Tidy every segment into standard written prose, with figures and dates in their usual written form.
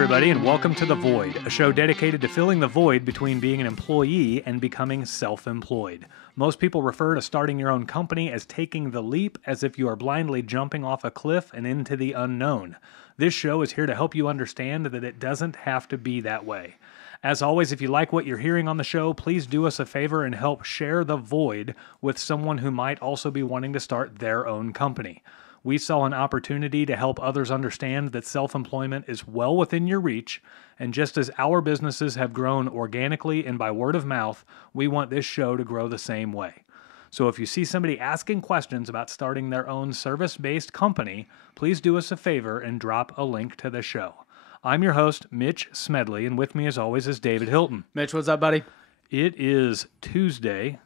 everybody, and welcome to The Void, a show dedicated to filling the void between being an employee and becoming self-employed. Most people refer to starting your own company as taking the leap, as if you are blindly jumping off a cliff and into the unknown. This show is here to help you understand that it doesn't have to be that way. As always, if you like what you're hearing on the show, please do us a favor and help share The Void with someone who might also be wanting to start their own company. We saw an opportunity to help others understand that self-employment is well within your reach, and just as our businesses have grown organically and by word of mouth, we want this show to grow the same way. So if you see somebody asking questions about starting their own service-based company, please do us a favor and drop a link to the show. I'm your host, Mitch Smedley, and with me as always is David Hilton. Mitch, what's up, buddy? It is Tuesday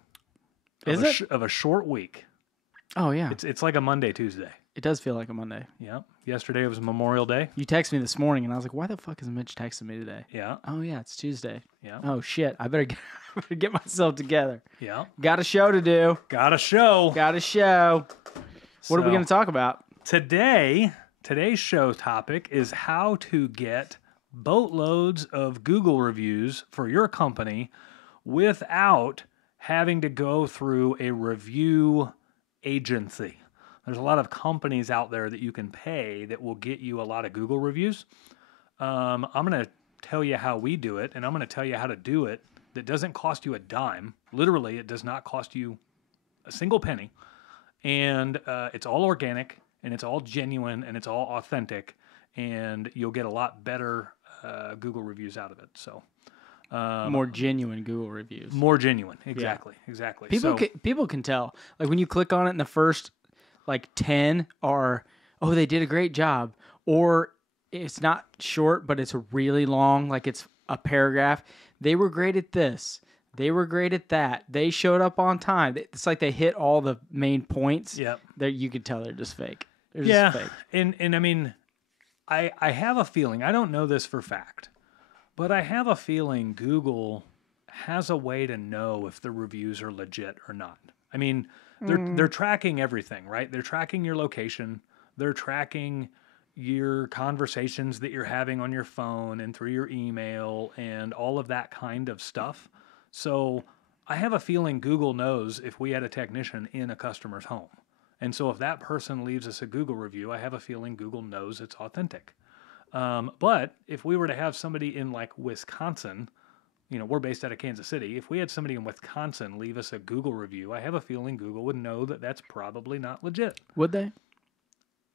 of a short week. Oh, yeah. It's like a Monday, Tuesday. It does feel like a Monday. Yeah. Yesterday was Memorial Day. You texted me this morning, and I was like, why the fuck is Mitch texting me today? Yeah. Oh, yeah, it's Tuesday. Yeah. Oh, shit. I better get myself together. Yeah. Got a show to do. Got a show. Got a show. What are we going to talk about? Today's show topic is how to get boatloads of Google reviews for your company without having to go through a review agency. There's a lot of companies out there that you can pay that will get you a lot of Google reviews. I'm going to tell you how we do it, and I'm going to tell you how to do it that doesn't cost you a dime. Literally, it does not cost you a single penny. And it's all organic, and it's all genuine, and it's all authentic, and you'll get a lot better Google reviews out of it. So more genuine Google reviews. More genuine, exactly, yeah. Exactly. People can tell. Like when you click on it, and the first 10 are, oh, they did a great job, or it's not short, but it's really long, like it's a paragraph. They were great at this. They were great at that. They showed up on time. It's like they hit all the main points. Yep. That you could tell they're just fake. They're just fake. And I mean, I have a feeling, I don't know this for fact, but I have a feeling Google has a way to know if the reviews are legit or not. I mean, they're tracking everything, right? They're tracking your location. They're tracking your conversations that you're having on your phone and through your email and all of that kind of stuff. So I have a feeling Google knows if we had a technician in a customer's home. And so if that person leaves us a Google review, I have a feeling Google knows it's authentic. But if we were to have somebody in like Wisconsin, we're based out of Kansas City. If we had somebody in Wisconsin leave us a Google review, I have a feeling Google would know that that's probably not legit. Would they?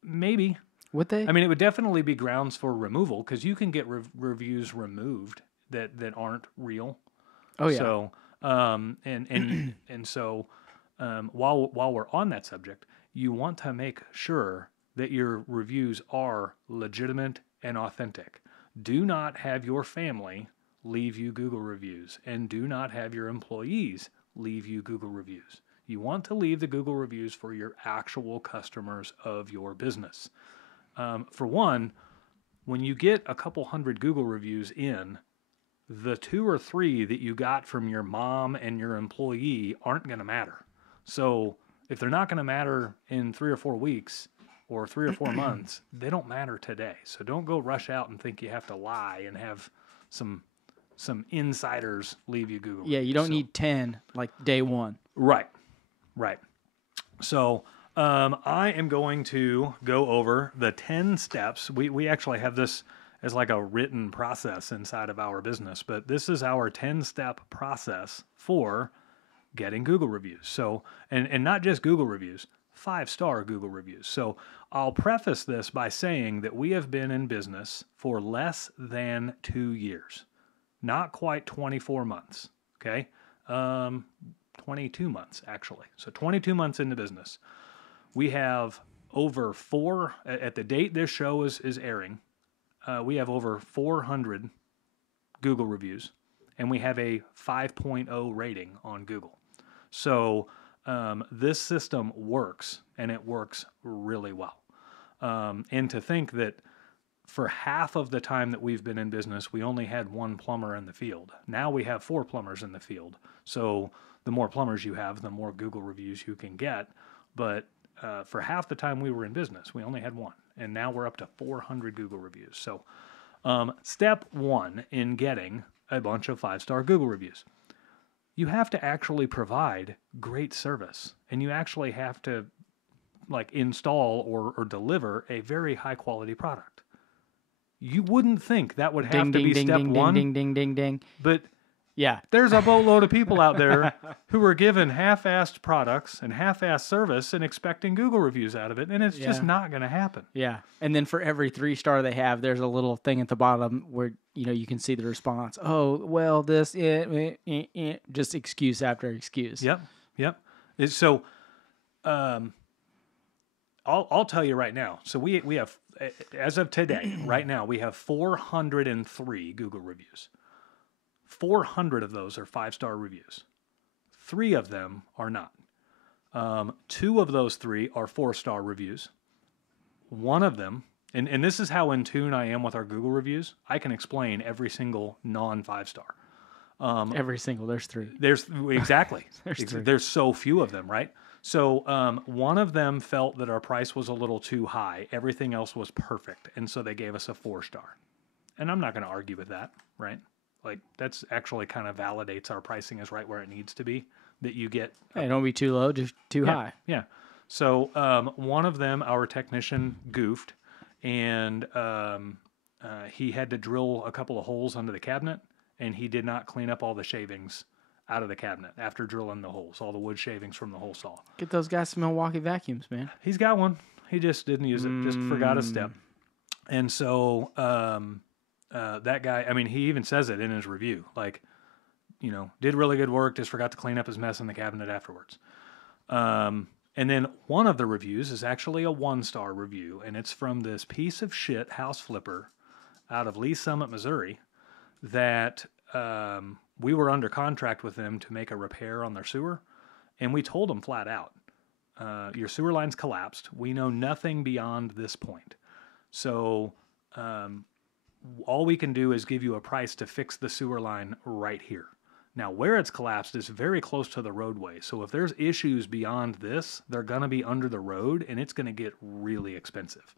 Maybe. Would they? I mean, it would definitely be grounds for removal because you can get reviews removed that aren't real. Oh yeah. So, so while we're on that subject, you want to make sure that your reviews are legitimate and authentic. Do not have your family leave you Google reviews, and do not have your employees leave you Google reviews. You want to leave the Google reviews for your actual customers of your business. For one, when you get a couple hundred Google reviews in, the 2 or 3 that you got from your mom and your employee aren't going to matter. So if they're not going to matter in 3 or 4 weeks or 3 or 4 months, they don't matter today. So don't go rush out and think you have to lie and have some insiders leave you Google. Yeah, you don't need 10 like day one. Right. So I am going to go over the 10 steps. We actually have this as like a written process inside of our business, but this is our 10-step process for getting Google reviews. So, and not just Google reviews, 5-star Google reviews. So I'll preface this by saying that we have been in business for less than 2 years. Not quite 24 months, okay? 22 months, actually. So 22 months into business. We have over at the date this show is airing, we have over 400 Google reviews, and we have a 5.0 rating on Google. So this system works, and it works really well. And to think that for half of the time that we've been in business, we only had 1 plumber in the field. Now we have 4 plumbers in the field. So the more plumbers you have, the more Google reviews you can get. But for half the time we were in business, we only had 1. And now we're up to 400 Google reviews. So Step one in getting a bunch of 5-star Google reviews. You have to actually provide great service, and you actually have to like install or deliver a very high quality product. You wouldn't think that would have to be step one, ding, ding, ding, ding. but Yeah. there's a boatload of people out there who are given half-assed products and half-assed service and expecting Google reviews out of it, and it's just not going to happen. Yeah. And then for every 3-star they have, there's a little thing at the bottom where, you can see the response. Oh, well, this, just excuse after excuse. Yep. So, I'll tell you right now. So we have, as of today, right now, we have 403 Google reviews. 400 of those are 5-star reviews. 3 of them are not. 2 of those 3 are 4-star reviews. One of them, and this is how in tune I am with our Google reviews. I can explain every single non-5-star. Every single, there's 3. Exactly. There's 3. There's so few of them, right? So one of them felt that our price was a little too high. Everything else was perfect, and so they gave us a 4-star. And I'm not going to argue with that, right? Like, that's actually kind of validates our pricing is right where it needs to be, that you get... Hey, don't be too low, just too high. Yeah. So one of them, our technician, goofed, and he had to drill a couple of holes under the cabinet, and he did not clean up all the shavings out of the cabinet after drilling the holes, all the wood shavings from the hole saw. Get those guys some Milwaukee vacuums, man. He's got one. He just didn't use it, just forgot a step. And so... that guy, I mean, he even says it in his review, like, did really good work, just forgot to clean up his mess in the cabinet afterwards. And then one of the reviews is actually a 1-star review, and it's from this piece of shit house flipper out of Lee Summit, Missouri, that we were under contract with them to make a repair on their sewer, and we told them flat out, your sewer line's collapsed. We know nothing beyond this point. So... all we can do is give you a price to fix the sewer line right here. Now, where it's collapsed is very close to the roadway. So if there's issues beyond this, they're going to be under the road, and it's going to get really expensive.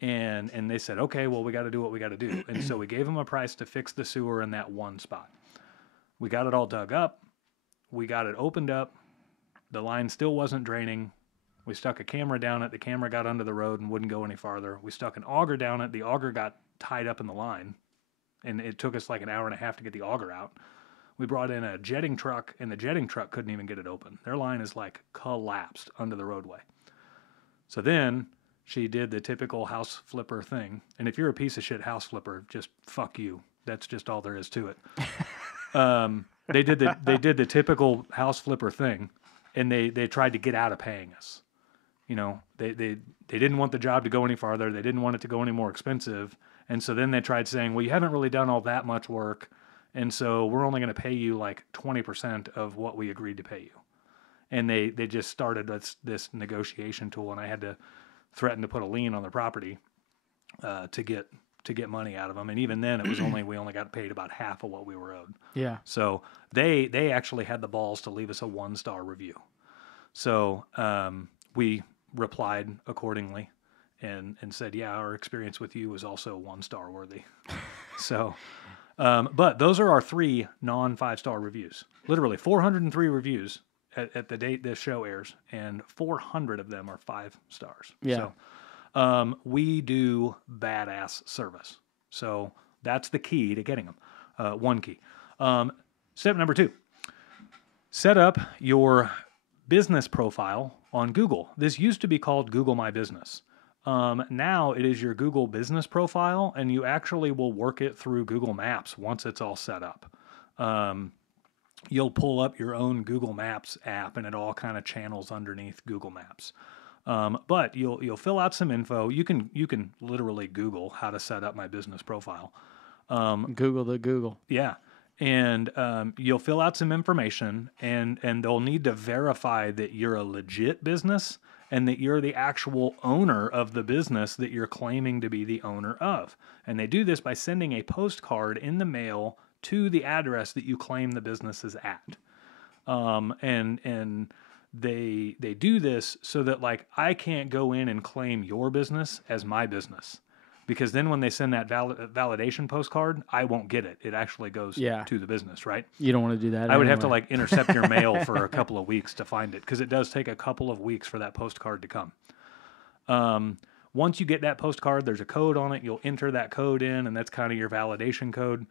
And they said, okay, well, we got to do what we got to do. And so we gave them a price to fix the sewer in that one spot. We got it all dug up. We got it opened up. The line still wasn't draining. We stuck a camera down it. The camera got under the road and wouldn't go any farther. We stuck an auger down it. The auger got tied up in the line, and it took us like an hour and a half to get the auger out. We brought in a jetting truck, and the jetting truck couldn't even get it open. Their line is like collapsed under the roadway. So then she did the typical house flipper thing. And if you're a piece of shit house flipper, just fuck you. That's just all there is to it. They did the typical house flipper thing, and they tried to get out of paying us. They didn't want the job to go any farther. They didn't want it to go any more expensive. And so then they tried saying, well, you haven't really done all that much work, and so we're only going to pay you like 20% of what we agreed to pay you. And they just started this negotiation tool, and I had to threaten to put a lien on their property to get money out of them. And even then, it was we only got paid about half of what we were owed. Yeah. So they actually had the balls to leave us a 1-star review. So we replied accordingly. And said, yeah, our experience with you was also 1-star worthy. So, but those are our 3 non-5-star reviews. Literally 403 reviews at the date this show airs, and 400 of them are 5 stars. Yeah. So, we do badass service. So that's the key to getting them. One key. Step number 2, set up your business profile on Google. This used to be called Google My Business. Now it is your Google business profile, and you actually will work it through Google Maps once it's all set up. You'll pull up your own Google Maps app, and it all kind of channels underneath Google Maps. But you'll fill out some info. You can literally Google how to set up my business profile. Google the Google. Yeah. And you'll fill out some information, and they'll need to verify that you're a legit business and that you're the actual owner of the business that you're claiming to be the owner of. And they do this by sending a postcard in the mail to the address that you claim the business is at. And they do this so that, like, I can't go in and claim your business as my business, because then when they send that validation postcard, I won't get it. It actually goes to the business, right? You don't want to do that. I would have to like intercept your mail for a couple of weeks to find it, because it does take a couple of weeks for that postcard to come. Once you get that postcard, there's a code on it. You'll enter that code in, and that's kind of your validation code.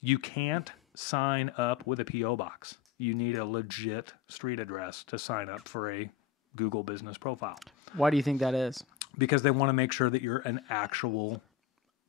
You can't sign up with a P.O. box. You need a legit street address to sign up for a Google business profile. Why do you think that is? Because they want to make sure that you're an actual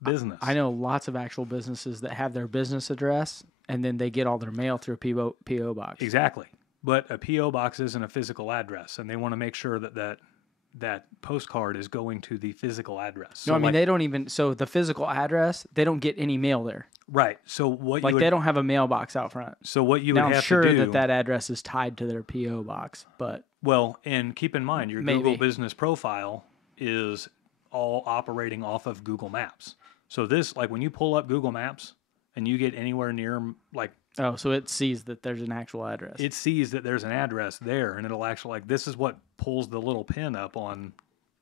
business. I know lots of actual businesses that have their business address, and then they get all their mail through a P.O. box. Exactly. But a P.O. box isn't a physical address, and they want to make sure that postcard is going to the physical address. So, no, I mean, they don't even... So the physical address, they don't get any mail there. Right. So what like, they don't have a mailbox out front. So what you would now, have I'm sure to do... that address is tied to their P.O. box, but... Well, and keep in mind, your Google business profile is all operating off of Google Maps. So this, like when you pull up Google Maps and you get anywhere near, like... Oh, so it sees that there's an actual address. It sees that there's an address there, and it'll actually, like, this is what pulls the little pin up on,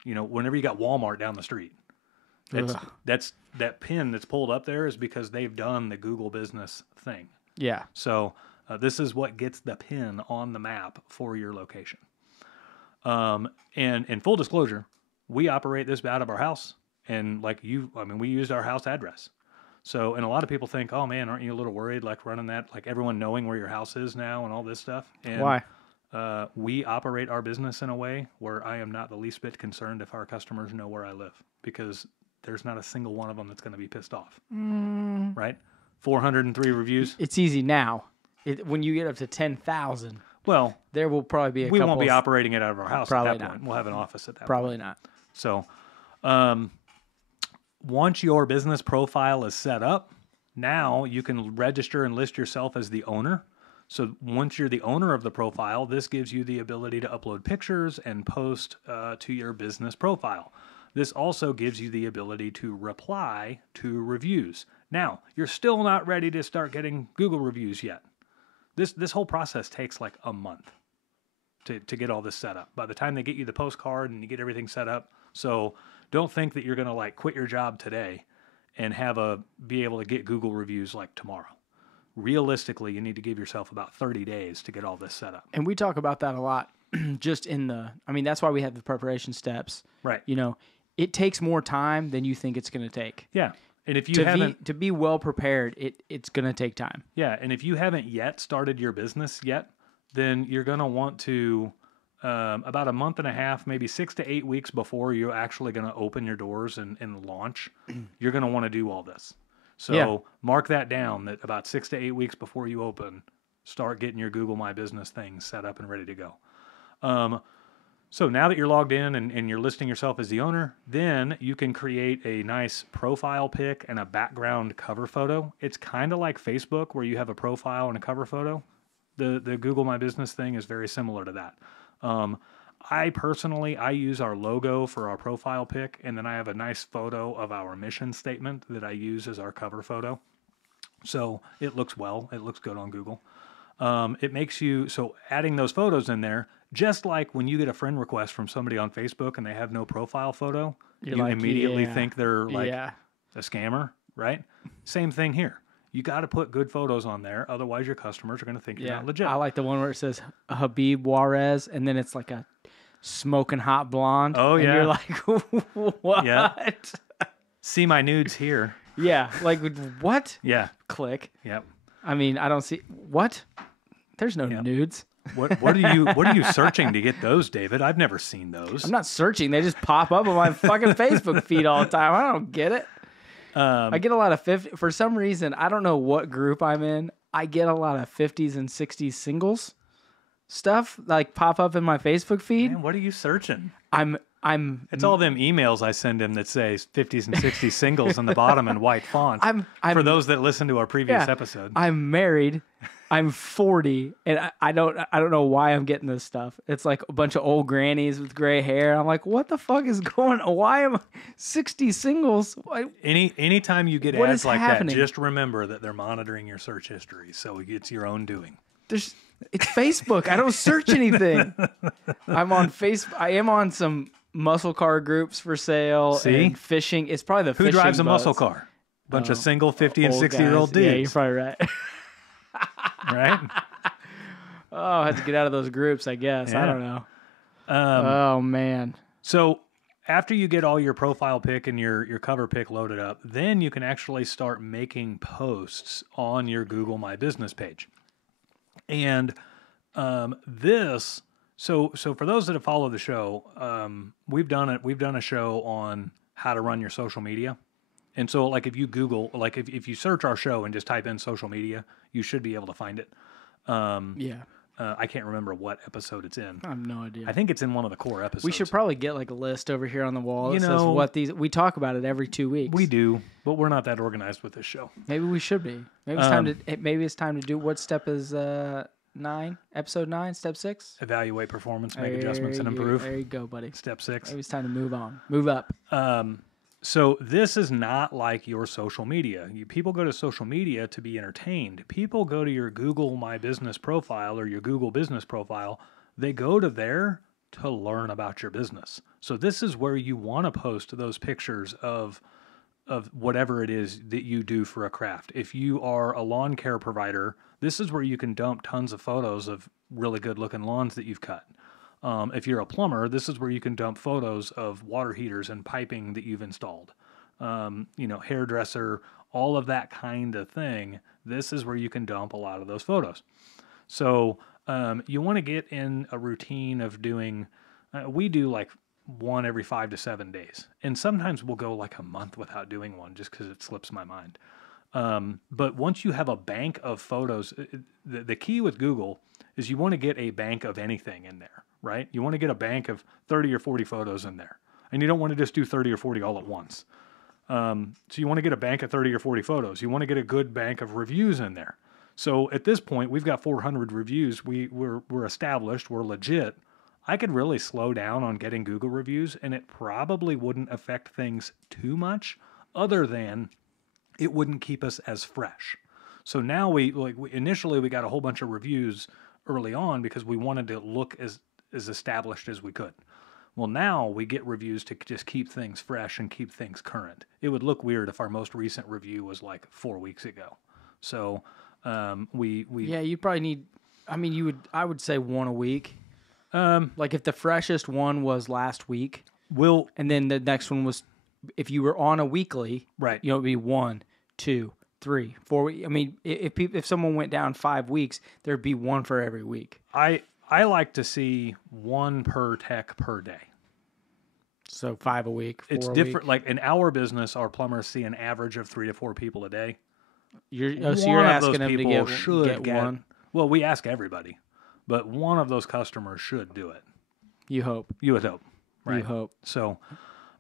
you know, whenever you got Walmart down the street. That pin that's pulled up there is because they've done the Google business thing. Yeah. So this is what gets the pin on the map for your location. And in full disclosure, we operate this out of our house, and we used our house address. So, and a lot of people think, oh man, aren't you a little worried, like running that, like everyone knowing where your house is now and all this stuff? And, why? We operate our business in a way where I am not the least bit concerned if our customers know where I live, because there's not a single one of them that's going to be pissed off. Right? 403 reviews. It's easy now. When you get up to 10,000, well, there will probably be we won't be operating it out of our house probably at that not. point. We'll have an office at that probably point. Not. So, once your business profile is set up, now you can register and list yourself as the owner. So once you're the owner of the profile, this gives you the ability to upload pictures and post to your business profile. This also gives you the ability to reply to reviews. Now, you're still not ready to start getting Google reviews yet. This whole process takes like a month to get all this set up. By the time they get you the postcard and you get everything set up, so don't think that you're going to like quit your job today and be able to get Google reviews like tomorrow. Realistically, you need to give yourself about 30 days to get all this set up. And we talk about that a lot just that's why we have the preparation steps. Right. You know, it takes more time than you think it's going to take. Yeah. And if you to be well prepared, it's going to take time. Yeah. And if you haven't yet started your business yet, then you're going to want to, about a month and a half, maybe 6 to 8 weeks before you're actually going to open your doors and launch, you're going to want to do all this. So mark that down, that about 6 to 8 weeks before you open, start getting your Google My Business things set up and ready to go. So now that you're logged in and you're listing yourself as the owner, then you can create a nice profile pic and a background cover photo. It's kind of like Facebook where you have a profile and a cover photo. The Google My Business thing is very similar to that. I personally use our logo for our profile pic, and then I have a nice photo of our mission statement that I use as our cover photo. So it looks good on Google. It makes so adding those photos in there, just like when you get a friend request from somebody on Facebook and they have no profile photo, you immediately think they're like a scammer, right? Same thing here. You got to put good photos on there, otherwise your customers are going to think you're not legit. I like the one where it says Habib Juarez, and then it's like a smoking hot blonde. Oh, and you're like, what? Yeah. See my nudes here. Yeah, like, what? Yeah. Click. Yep. I mean, I don't see... What? There's no nudes. What are you searching to get those, David? I've never seen those. I'm not searching. They just pop up on my fucking Facebook feed all the time. I don't get it. I get a lot of 50... For some reason, I don't know what group I'm in. I get a lot of 50s and 60s singles stuff like pop up in my Facebook feed. Man, what are you searching? It's all them emails I send him that say 50s and 60s singles on the bottom in white font. For those that listen to our previous episode. I'm married. I'm 40, and I don't know why I'm getting this stuff. It's like a bunch of old grannies with gray hair. I'm like, what the fuck is going on? Why am I 60 singles? Anytime you get ads like that, just remember that they're monitoring your search history, so it's your own doing. It's Facebook. I don't search anything. I'm on Facebook. I am on some muscle car groups for sale. See? And fishing. It's probably the Who fishing drives a muscle boats. car? Bunch of single 50 and Old 60-year-old guys. Yeah, you're dudes, probably right. right? Oh, I had to get out of those groups, I guess. I Yeah. don't know. Oh, man. So after you get all your profile pic and your cover pic loaded up, then you can actually start making posts on your Google My Business page. And so for those that have followed the show, we've done a show on how to run your social media. And so like if you Google, like if you search our show and just type in social media, you should be able to find it. Yeah. I can't remember what episode it's in. I have no idea. I think it's in one of the core episodes. We should probably get like a list over here on the wall that says know, what these. We talk about it every 2 weeks. We do, but we're not that organized with this show. Maybe we should be. Maybe it's time to. Maybe it's time to do. What step is 9? Episode 9, step 6. Evaluate performance, make adjustments, and improve. There you go, buddy. Step 6. Maybe it's time to move on. Move up. So this is not like your social media. People go to social media to be entertained. People go to your Google My Business profile or your Google Business profile. They go to there to learn about your business. So this is where you want to post those pictures of whatever it is that you do for a craft. If you are a lawn care provider, this is where you can dump tons of photos of really good looking lawns that you've cut. If you're a plumber, this is where you can dump photos of water heaters and piping that you've installed. Hairdresser, all of that kind of thing. This is where you can dump a lot of those photos. So you want to get in a routine of doing, we do like one every 5 to 7 days. And sometimes we'll go like a month without doing one just because it slips my mind. But once you have a bank of photos, the key with Google is you want to get a bank of anything in there, right? You want to get a bank of 30 or 40 photos in there. And you don't want to just do 30 or 40 all at once. So you want to get a bank of 30 or 40 photos. You want to get a good bank of reviews in there. So at this point, we've got 400 reviews. We're established. We're legit. I could really slow down on getting Google reviews, and it probably wouldn't affect things too much other than it wouldn't keep us as fresh. So now initially we got a whole bunch of reviews early on because we wanted to look as established as we could. Well, now we get reviews to just keep things fresh and keep things current. It would look weird if our most recent review was like 4 weeks ago. So Yeah, you probably need. I would say one a week. Like if the freshest one was last week, and then the next one was, if you were on a weekly, right? It'd be 1, 2, 3, 4. I mean, if someone went down 5 weeks, there'd be one for every week. I like to see one per tech per day. So 5 a week. 4 it's a different. week. Like in our business, our plumbers see an average of 3 to 4 people a day. You're asking them to get get one. Well, we ask everybody, but one of those customers should do it. You hope. You would hope, right? You hope. So,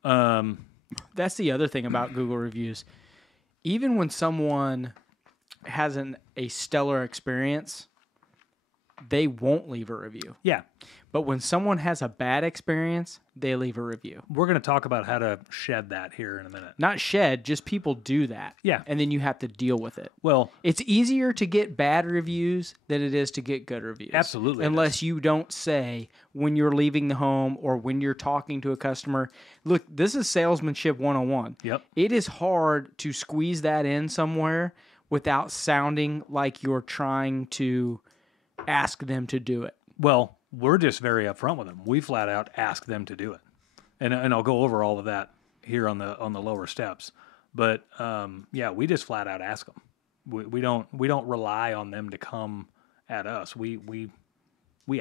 that's the other thing about Google reviews. Even when someone has a stellar experience, they won't leave a review. Yeah. But when someone has a bad experience, they leave a review. We're going to talk about how to shed that here in a minute. Not shed, just people do that. Yeah. And then you have to deal with it. Well, it's easier to get bad reviews than it is to get good reviews. Absolutely. Unless you don't say when you're leaving the home or when you're talking to a customer, look, this is salesmanship 101. Yep. It is hard to squeeze that in somewhere without sounding like you're trying to ask them to do it. Well, we're just very upfront with them. We flat out ask them to do it, and I'll go over all of that here on the lower steps. But yeah, we just flat out ask them. We don't rely on them to come at us. We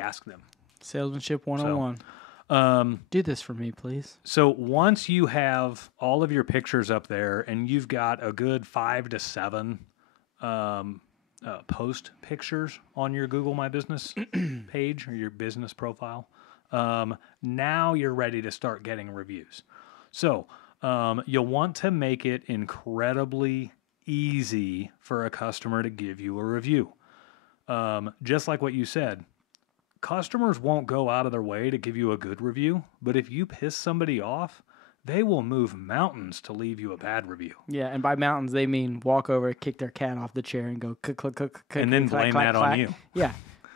ask them. Salesmanship 101. Do this for me, please. So once you have all of your pictures up there, and you've got a good 5 to 7. Post pictures on your Google My Business page or your business profile. Now you're ready to start getting reviews. So you'll want to make it incredibly easy for a customer to give you a review. Just like what you said, customers won't go out of their way to give you a good review, but if you piss somebody off, they will move mountains to leave you a bad review. Yeah, and by mountains, they mean walk over, kick their cat off the chair, and go click, click, click, click. And then blame that on you. Yeah,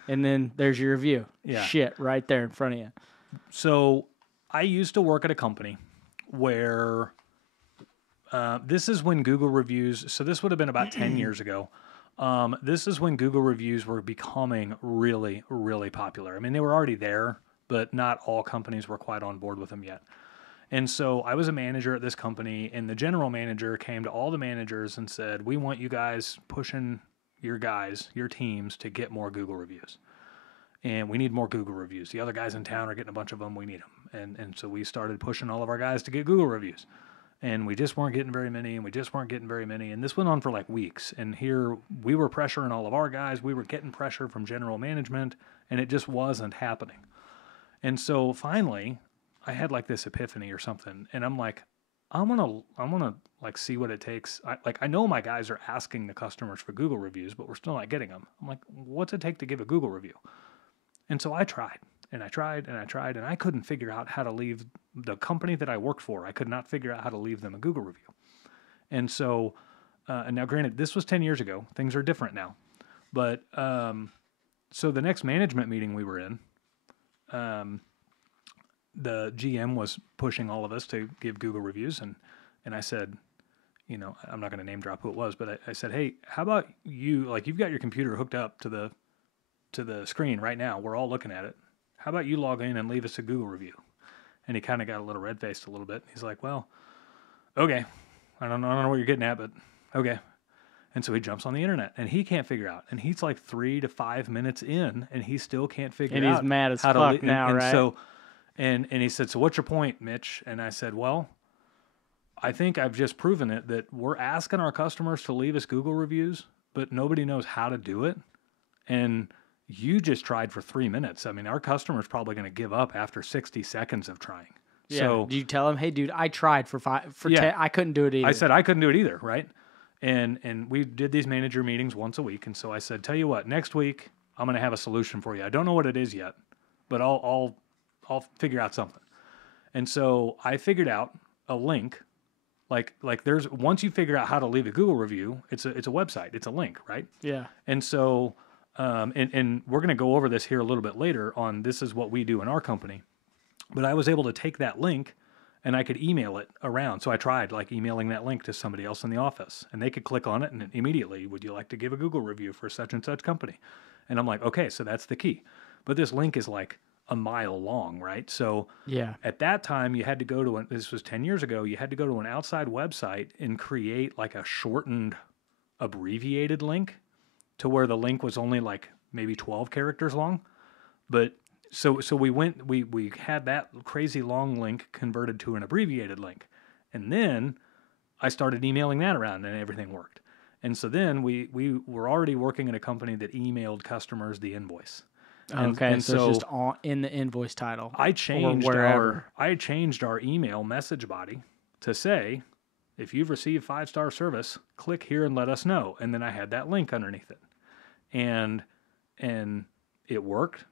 and then there's your review. Yeah. Shit, right there in front of you. So I used to work at a company where this is when Google reviews, so this would have been about 10 years ago. This is when Google reviews were becoming really, really popular. I mean, they were already there, but not all companies were quite on board with them yet. And so I was a manager at this company, and the general manager came to all the managers and said, we want you guys pushing your guys, your teams, to get more Google reviews. And we need more Google reviews. The other guys in town are getting a bunch of them. We need them. And so we started pushing all of our guys to get Google reviews. And we just weren't getting very many, and this went on for like weeks. And here we were pressuring all of our guys. We were getting pressure from general management, and it just wasn't happening. And so finally, I had like this epiphany or something, and I'm like, I'm gonna like see what it takes. I know my guys are asking the customers for Google reviews, but we're still not getting them. I'm like, what's it take to give a Google review? And so I tried, and I couldn't figure out how to leave the company that I worked for. I could not figure out how to leave them a Google review. And so, and now granted, this was 10 years ago. Things are different now. But so the next management meeting we were in, the GM was pushing all of us to give Google reviews. And I said, you know, I'm not going to name drop who it was, but I said, hey, how about you, like you've got your computer hooked up to the screen right now. We're all looking at it. How about you log in and leave us a Google review? And he kind of got a little red-faced a little bit. He's like, well, okay. I don't know what you're getting at, but okay. And so he jumps on the internet, and he can't figure out. And he's like 3 to 5 minutes in, and he still can't figure out. And he's mad as fuck now, right? So, and he said, so what's your point, Mitch? And I said, well, I think I've just proven it that we're asking our customers to leave us Google reviews, but nobody knows how to do it. And you just tried for 3 minutes. I mean, our customer's probably going to give up after 60 seconds of trying. Yeah. So, do you tell him, hey, dude, I tried for 10, I couldn't do it either. I said I couldn't do it either, right? And we did these manager meetings once a week. And so I said, tell you what, next week I'm going to have a solution for you. I don't know what it is yet, but I'll figure out something. And so I figured out a link. Like there's, once you figure out how to leave a Google review, it's a website. It's a link, right? Yeah. And so, and we're going to go over this here a little bit later on, this is what we do in our company. But I was able to take that link and I could email it around. So I tried like emailing that link to somebody else in the office, and they could click on it and immediately, would you like to give a Google review for such and such company? And I'm like, okay, so that's the key. But this link is like a mile long, right? So yeah, at that time you had to go to, this was 10 years ago, you had to go to an outside website and create like a shortened, abbreviated link to where the link was only like maybe 12 characters long. But so we had that crazy long link converted to an abbreviated link. And then I started emailing that around and everything worked. And so then we were already working in a company that emailed customers the invoice. And so it's just in the invoice title. I changed our email message body to say, if you've received 5-star service, click here and let us know. And then I had that link underneath it. And it worked.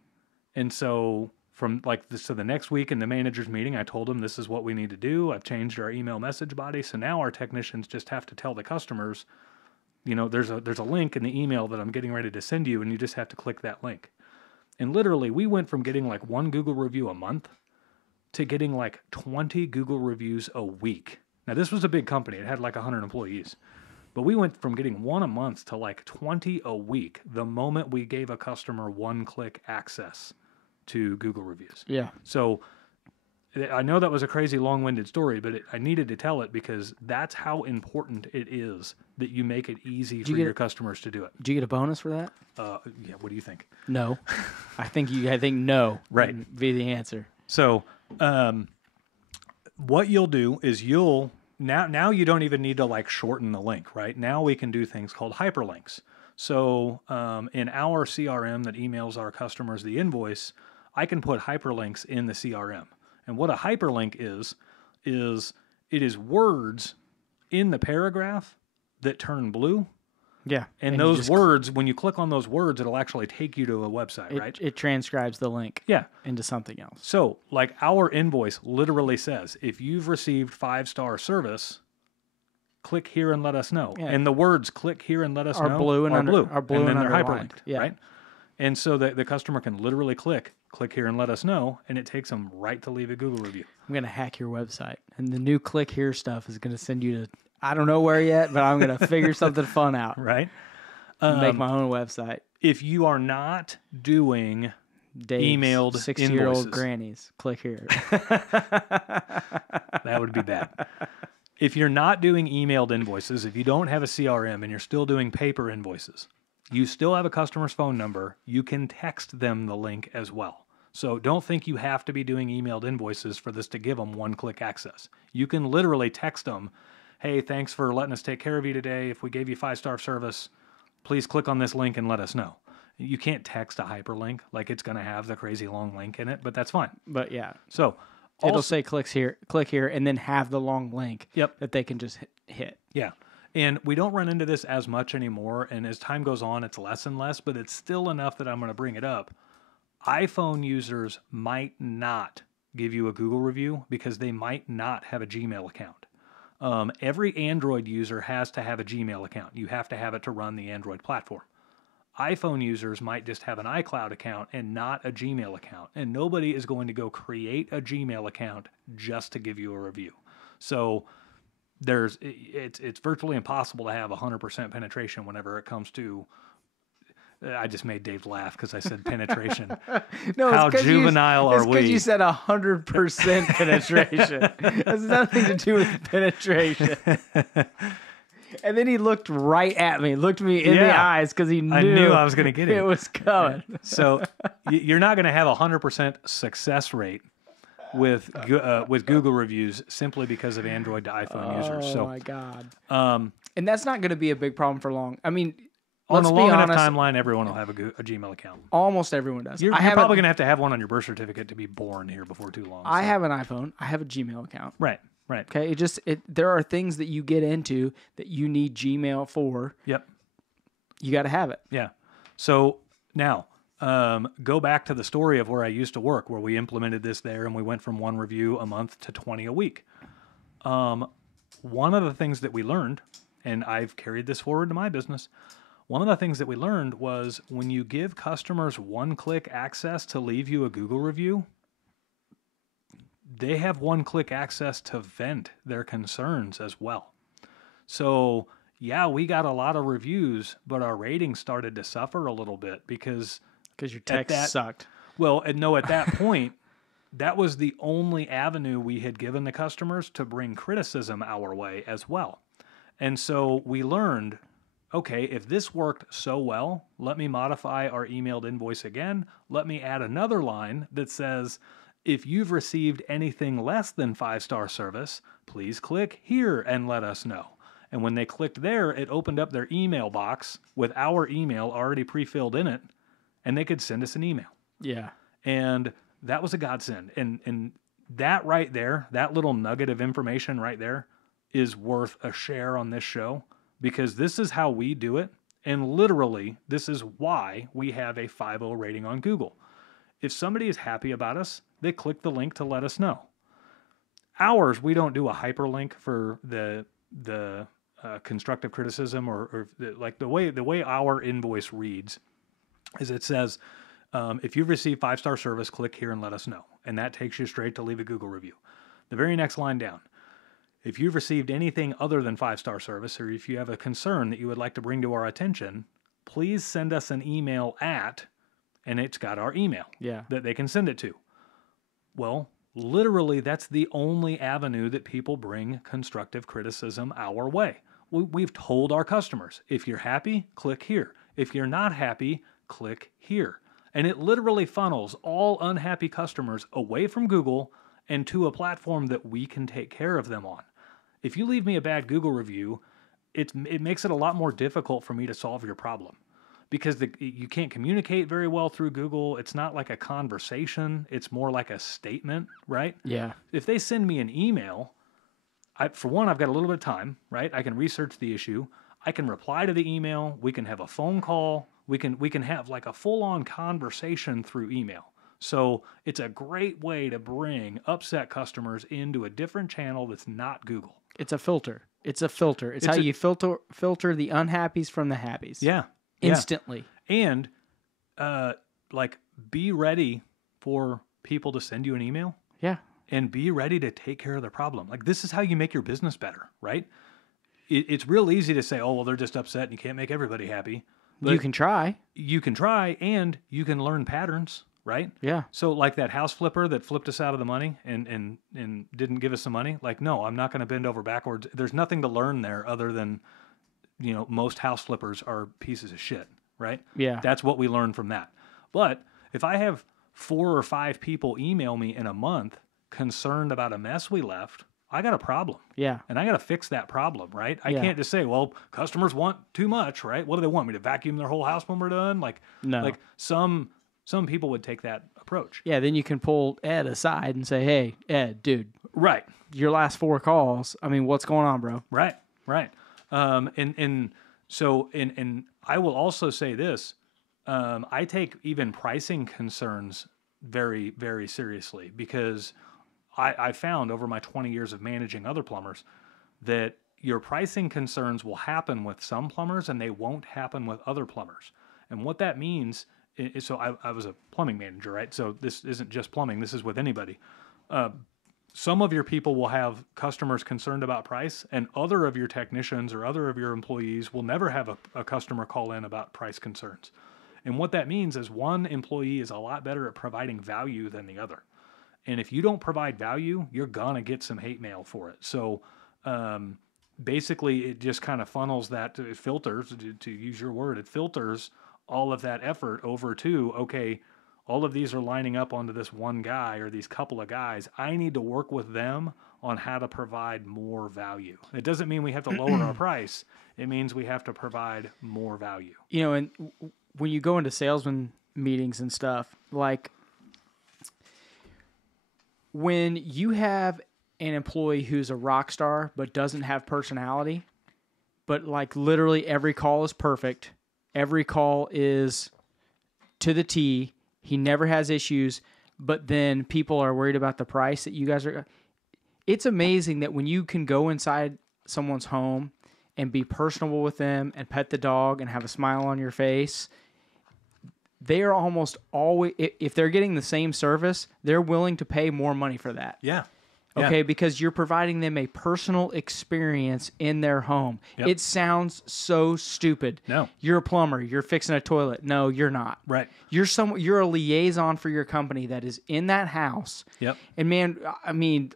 And so so the next week in the manager's meeting, I told them this is what we need to do. I've changed our email message body. So now our technicians just have to tell the customers, you know, there's a link in the email that I'm getting ready to send you, and you just have to click that link. And literally, we went from getting like 1 Google review a month to getting like 20 Google reviews a week. Now, this was a big company. It had like 100 employees. But we went from getting 1 a month to like 20 a week the moment we gave a customer one-click access to Google reviews. Yeah. So I know that was a crazy long-winded story, but I needed to tell it because that's how important it is that you make it easy for your customers to do it. Did you get a bonus for that? Yeah. What do you think? No. I think no. Right. Would be the answer. So what you'll do is now you don't even need to like shorten the link, right? Now we can do things called hyperlinks. So in our CRM that emails our customers the invoice, I can put hyperlinks in the CRM. And what a hyperlink is it is words in the paragraph that turn blue. Yeah. And those words, when you click on those words, it'll actually take you to a website, right? It transcribes the link into something else. So like our invoice literally says, if you've received 5-star service, click here and let us know. Yeah. And the words click here and let us know are blue and then they're underlined. hyperlinked, right? And so the customer can literally click click here and let us know, and it takes them right to leave a Google review. I'm going to hack your website, and the new click here stuff is going to send you to, I don't know where yet, but I'm going to figure something fun out. Right? Make my own website. If you are not doing Dave's emailed 60-year-old invoices. grannies, click here. That would be bad. If you're not doing emailed invoices, if you don't have a CRM and you're still doing paper invoices, you still have a customer's phone number. You can text them the link as well. So don't think you have to be doing emailed invoices for this to give them one-click access. You can literally text them, hey, thanks for letting us take care of you today. If we gave you 5-star service, please click on this link and let us know. You can't text a hyperlink, like it's going to have the crazy long link in it, but that's fine. But yeah, So it'll say click here, and then have the long link that they can just hit. yeah. And we don't run into this as much anymore. And as time goes on, it's less and less, but it's still enough that I'm going to bring it up. iPhone users might not give you a Google review because they might not have a Gmail account. Every Android user has to have a Gmail account. You have to have it to run the Android platform. iPhone users might just have an iCloud account and not a Gmail account. And nobody is going to go create a Gmail account just to give you a review. So it's virtually impossible to have 100% penetration whenever it comes to, I just made Dave laugh because I said penetration. No, how juvenile are we? It's because you said 100% penetration. It has nothing to do with penetration. And then he looked right at me, looked me in the eyes because he knew I knew I was going to get it. It was coming. So you're not going to have 100% success rate with Google reviews simply because of Android to iPhone users. So, oh my God. And that's not going to be a big problem for long. I mean, on let's a be long enough honest, timeline, everyone will have a Gmail account. almost everyone does. You're probably going to have one on your birth certificate to be born here before too long. I have an iPhone. I have a Gmail account. Right. Okay. There are things that you get into that you need Gmail for. Yep. You got to have it. Yeah. So now, go back to the story of where I used to work, where we implemented this there and we went from 1 review a month to 20 a week. One of the things that we learned, and I've carried this forward to my business, one of the things that we learned was when you give customers one-click access to leave you a Google review, they have one-click access to vent their concerns as well. So, yeah, we got a lot of reviews, but our ratings started to suffer a little bit because your text sucked. Well, and no, at that point, that was the only avenue we had given the customers to bring criticism our way as well. And so we learned, okay, if this worked so well, let me modify our emailed invoice again. Let me add another line that says, if you've received anything less than 5-star service, please click here and let us know. And when they clicked there, it opened up their email box with our email already pre-filled in it, and they could send us an email. Yeah. And that was a godsend. And that right there, that little nugget of information right there is worth a share on this show because this is how we do it. And literally, this is why we have a 5.0 rating on Google. If somebody is happy about us, they click the link to let us know. Ours, we don't do a hyperlink for the constructive criticism or like the way our invoice reads is it says, if you've received 5-star service, click here and let us know. And that takes you straight to leave a Google review. The very next line down, if you've received anything other than 5-star service, or if you have a concern that you would like to bring to our attention, please send us an email at, and it's got our email that they can send it to. Well, literally, that's the only avenue that people bring constructive criticism our way. We've told our customers, if you're happy, click here. If you're not happy, click here. And it literally funnels all unhappy customers away from Google and to a platform that we can take care of them on. If you leave me a bad Google review, it makes it a lot more difficult for me to solve your problem because you can't communicate very well through Google. It's not like a conversation. It's more like a statement, right? Yeah. If they send me an email, for one, I've got a little bit of time, right? I can research the issue. I can reply to the email. We can have a phone call. We can have like a full-on conversation through email. So it's a great way to bring upset customers into a different channel that's not Google. It's a filter. It's how you filter the unhappies from the happies. Yeah. Instantly. And like be ready for people to send you an email Yeah. and be ready to take care of the problem. Like, this is how you make your business better, right? It's real easy to say, oh, well, they're just upset and you can't make everybody happy. But You can try. You can try, and you can learn patterns, right? Yeah. So like that house flipper that flipped us out of the money and didn't give us some money. Like, no, I'm not going to bend over backwards. There's nothing to learn there other than, most house flippers are pieces of shit, right? Yeah. That's what we learn from that. But if I have 4 or 5 people email me in a month concerned about a mess we left, I got a problem. Yeah. And I got to fix that problem, right? I Yeah. can't just say, well, customers want too much, right? What do they want me to vacuum their whole house when we're done? No. Like some people would take that approach. Yeah, then you can pull Ed aside and say, hey, Ed, dude, Right. your last 4 calls, I mean, what's going on, bro? Right. And I will also say this, I take even pricing concerns very, very seriously, because I found over my 20 years of managing other plumbers that your pricing concerns will happen with some plumbers and they won't happen with other plumbers. And what that means is, so I was a plumbing manager, right? So this isn't just plumbing, this is with anybody. Some of your people will have customers concerned about price, and other of your technicians or other of your employees will never have a customer call in about price concerns. And what that means is one employee is a lot better at providing value than the other. And if you don't provide value, you're going to get some hate mail for it. So basically, it just kind of funnels that, it filters, to use your word, it filters all of that effort over to, okay, all of these are lining up onto this one guy or these couple of guys. I need to work with them on how to provide more value. It doesn't mean we have to lower our price. It means we have to provide more value. And when you go into salesman meetings and stuff, like when you have an employee who's a rock star but doesn't have personality, but like literally every call is perfect, every call is to the T, he never has issues, but then people are worried about the price that you guys are. It's amazing that when you can go inside someone's home and be personable with them and pet the dog and have a smile on your face, they are almost always, if they're getting the same service, they're willing to pay more money for that. Yeah. Okay, because you're providing them a personal experience in their home. Yep. It sounds so stupid. No. You're a plumber. You're fixing a toilet. No, you're not. Right. You're a liaison for your company that is in that house. Yep. And man, I mean,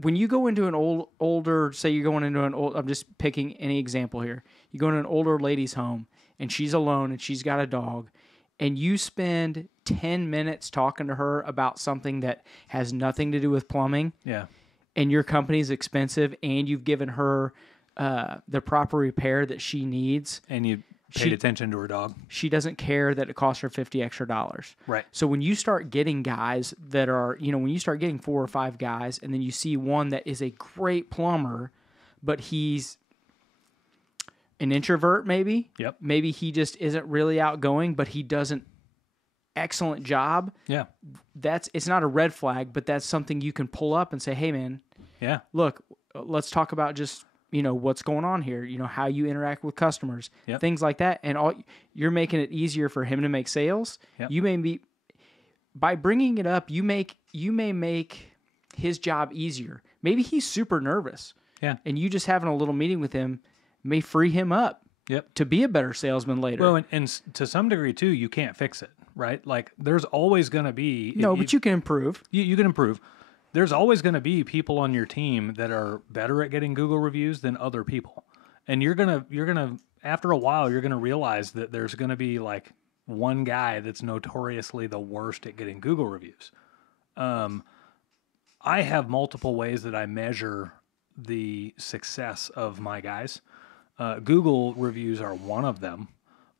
when you go into an older, say you're going into an old, I'm just picking any example here. You go into an older lady's home and she's alone and she's got a dog, and you spend 10 minutes talking to her about something that has nothing to do with plumbing. Yeah. And your company's expensive and you've given her the proper repair that she needs. And you paid attention to her dog. She doesn't care that it costs her $50 extra. Right. So when you start getting guys that are, when you start getting 4 or 5 guys and then you see one that is a great plumber, but he's an introvert maybe. Yep. Maybe he just isn't really outgoing, but he does an excellent job. Yeah. It's not a red flag, but that's something you can pull up and say, hey man, Yeah. look, let's talk about just, what's going on here, how you interact with customers, Yep. things like that. And you're making it easier for him to make sales. Yep. You may be, by bringing it up, you may make his job easier. Maybe he's super nervous. Yeah. And you just having a little meeting with him may free him up. Yep. To be a better salesman later. Well, and to some degree too, you can't fix it, right? Like there's always going to be but you can improve. You can improve. There's always going to be people on your team that are better at getting Google reviews than other people, and you're gonna after a while you're gonna realize that there's gonna be like one guy that's notoriously the worst at getting Google reviews. I have multiple ways that I measure the success of my guys. Google reviews are one of them,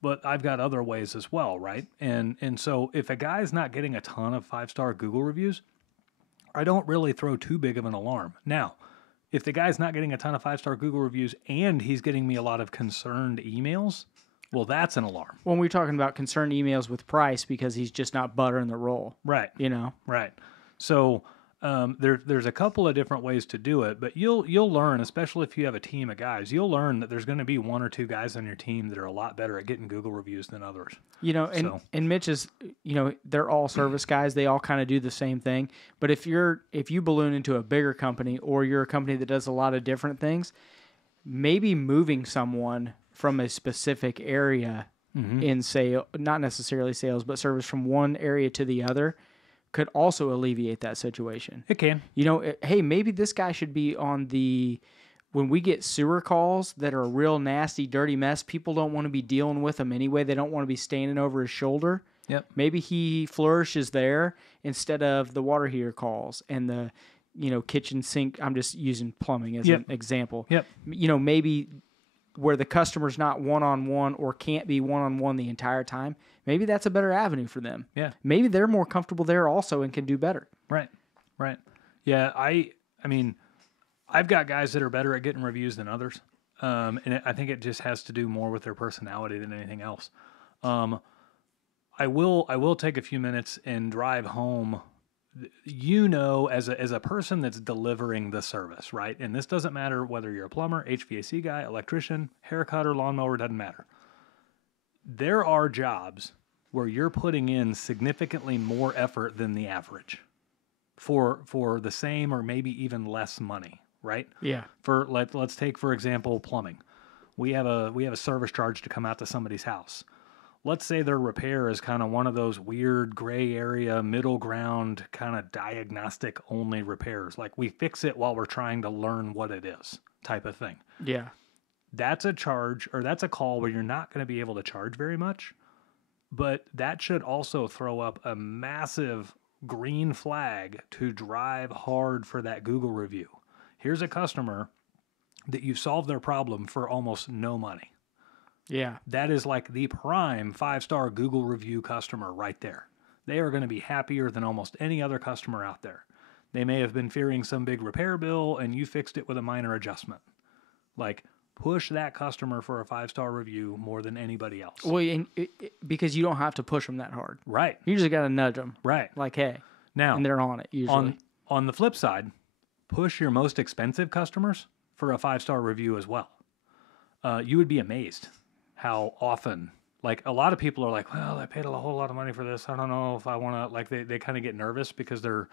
but I've got other ways as well, right? And so if a guy's not getting a ton of 5-star Google reviews, I don't really throw too big of an alarm. Now, if the guy's not getting a ton of 5-star Google reviews and he's getting me a lot of concerned emails, well, that's an alarm. When we're talking about concerned emails with price because he's just not buttering the roll. Right. You know? Right. So There's a couple of different ways to do it, but you'll learn, especially if you have a team of guys, you'll learn that there's going to be one or two guys on your team that are a lot better at getting Google reviews than others. And Mitch is, they're all service guys. They all kind of do the same thing. But if you balloon into a bigger company, or you're a company that does a lot of different things, maybe moving someone from a specific area in sale, not necessarily sales, but service, from one area to the other, could also alleviate that situation. It can. Hey, maybe this guy should be on when we get sewer calls that are a real nasty, dirty mess, people don't want to be dealing with them anyway. They don't want to be standing over his shoulder. Yep. Maybe he flourishes there instead of the water heater calls and the, kitchen sink. I'm just using plumbing as an example. Yep. Maybe where the customer's not one-on-one or can't be one-on-one the entire time, maybe that's a better avenue for them. Yeah. Maybe they're more comfortable there also and can do better. Right. Yeah, I mean, I've got guys that are better at getting reviews than others, and I think it just has to do more with their personality than anything else. I will take a few minutes and drive home. As a person that's delivering the service, right? And this doesn't matter whether you're a plumber, HVAC guy, electrician, haircutter, lawnmower, doesn't matter. There are jobs where you're putting in significantly more effort than the average for the same or maybe even less money, right? Yeah. Let's take, for example, plumbing. We have a service charge to come out to somebody's house. Let's say their repair is kind of one of those weird gray area, middle ground, kind of diagnostic only repairs. Like we fix it while we're trying to learn what it is type of thing. Yeah. That's a charge, or that's a call where you're not going to be able to charge very much, but that should also throw up a massive green flag to drive hard for that Google review. Here's a customer that you solved their problem for almost no money. Yeah. That is like the prime 5-star Google review customer right there. They are going to be happier than almost any other customer out there. They may have been fearing some big repair bill and you fixed it with a minor adjustment. Like, push that customer for a 5-star review more than anybody else. Well, because you don't have to push them that hard. Right. You just got to nudge them. Right. Like, hey. Now, and they're on it usually. On the flip side, push your most expensive customers for a 5-star review as well. You would be amazed how often, like, a lot of people are like, well, I paid a whole lot of money for this. I don't know if I want to, like, they kind of get nervous because they're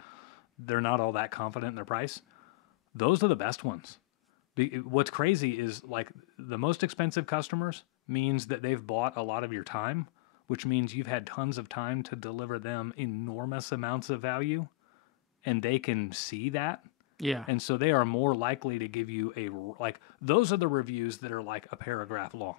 not all that confident in their price. Those are the best ones. What's crazy is, like, the most expensive customers means that they've bought a lot of your time, which means you've had tons of time to deliver them enormous amounts of value, and they can see that. Yeah. And so they are more likely to give you those are the reviews that are like a paragraph long.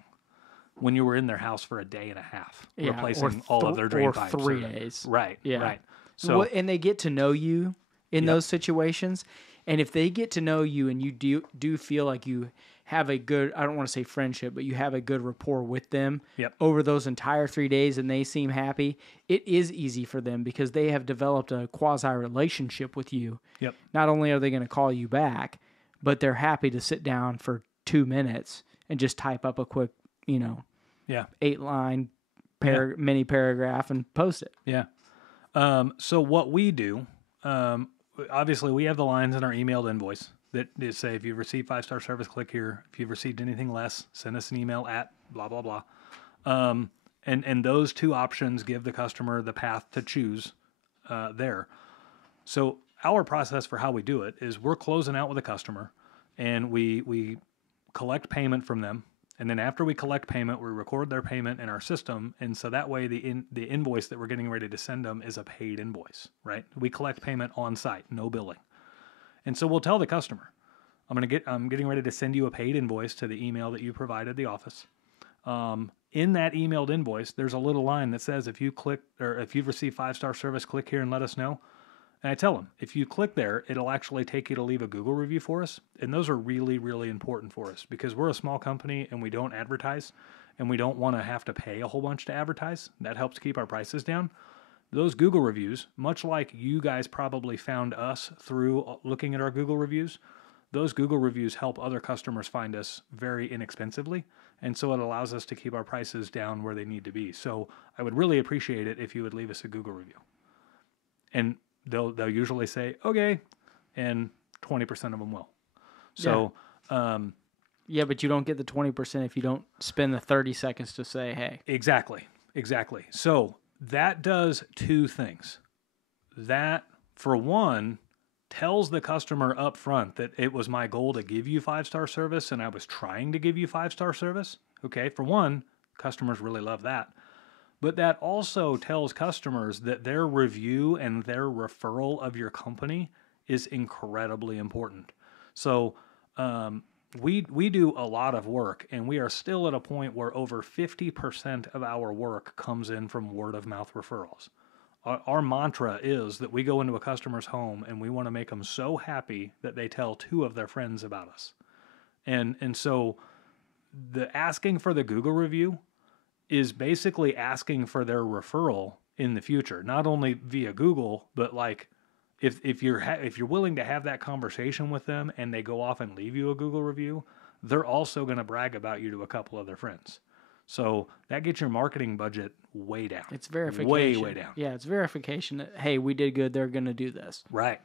When you were in their house for a day and a half, replacing all of their drain pipes. Or 3 days. Right, yeah. Right. So, and they get to know you in those situations. And if they get to know you and you do feel like you have a good, I don't want to say friendship, but you have a good rapport with them over those entire 3 days and they seem happy, it is easy for them because they have developed a quasi-relationship with you. Yep. Not only are they going to call you back, but they're happy to sit down for 2 minutes and just type up a quick 8-line mini paragraph and post it. Yeah. So what we do, obviously we have the lines in our emailed invoice that say, if you've received 5-star service, click here. If you've received anything less, send us an email at blah, blah, blah. And those two options give the customer the path to choose there. So our process for how we do it is we're closing out with a customer and we collect payment from them. And then after we collect payment, we record their payment in our system. And so that way the invoice that we're getting ready to send them is a paid invoice, right? We collect payment on site, no billing. And so we'll tell the customer, I'm getting ready to send you a paid invoice to the email that you provided the office. In that emailed invoice, there's a little line that says, if you've received 5-star service, click here and let us know. And I tell them, if you click there, it'll actually take you to leave a Google review for us. And those are really, really important for us because we're a small company and we don't advertise and we don't want to have to pay a whole bunch to advertise. That helps keep our prices down. Those Google reviews, much like you guys probably found us through looking at our Google reviews, those Google reviews help other customers find us very inexpensively. And so it allows us to keep our prices down where they need to be. So I would really appreciate it if you would leave us a Google review. And they'll usually say, okay, and 20% of them will. So, yeah, but you don't get the 20% if you don't spend the 30 seconds to say, hey. Exactly. So that does two things. That, for one, tells the customer up front that it was my goal to give you 5-star service and I was trying to give you 5-star service. Okay, for one, customers really love that. But that also tells customers that their review and their referral of your company is incredibly important. So we do a lot of work, and we are still at a point where over 50% of our work comes in from word of mouth referrals. Our mantra is that we go into a customer's home and we want to make them so happy that they tell 2 of their friends about us. And so the asking for the Google review is basically asking for their referral in the future, not only via Google, but like if you're willing to have that conversation with them and they go off and leave you a Google review, they're also going to brag about you to a couple other friends. So that gets your marketing budget way down. It's verification. Way down. Yeah, it's verification that, hey, we did good. They're going to do this. Right.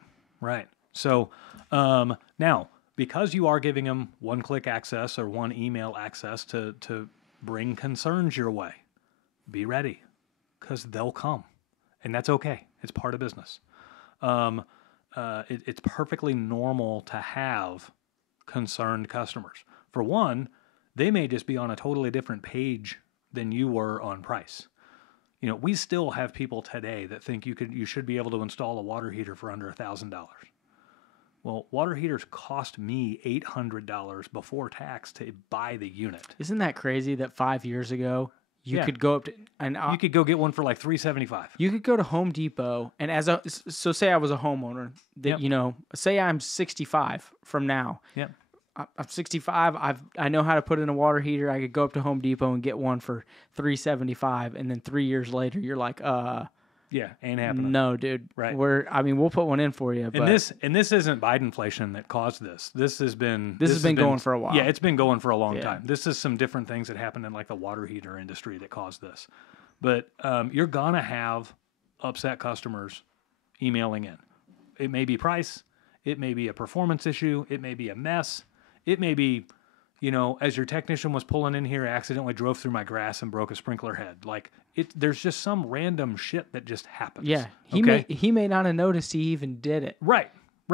So now, because you are giving them one-click access or one email access to bring concerns your way, be ready, because they'll come. And that's okay. It's part of business. It's perfectly normal to have concerned customers. For one, they may just be on a totally different page than you were on price. You know, we still have people today that think you should be able to install a water heater for under $1,000. Well, water heaters cost me $800 before tax to buy the unit. Isn't that crazy that 5 years ago you could go up to you could go get one for like $375. You could go to Home Depot and so say I was a homeowner that you know, say I'm 65 from now. Yep. I'm 65. I know how to put in a water heater. I could go up to Home Depot and get one for $375, and then 3 years later, you're like, yeah, ain't happening. No, dude. Right. We'll put one in for you. But and this isn't Bidenflation that caused this. This has been going for a while. Yeah, it's been going for a long time. This is some different things that happened in like the water heater industry that caused this. But you're gonna have upset customers emailing in. It may be price. It may be a performance issue. It may be a mess. It may be, you know, as your technician was pulling in here, accidentally drove through my grass and broke a sprinkler head. Like there's just some random shit that just happens. Yeah, he may not have noticed he even did it. Right.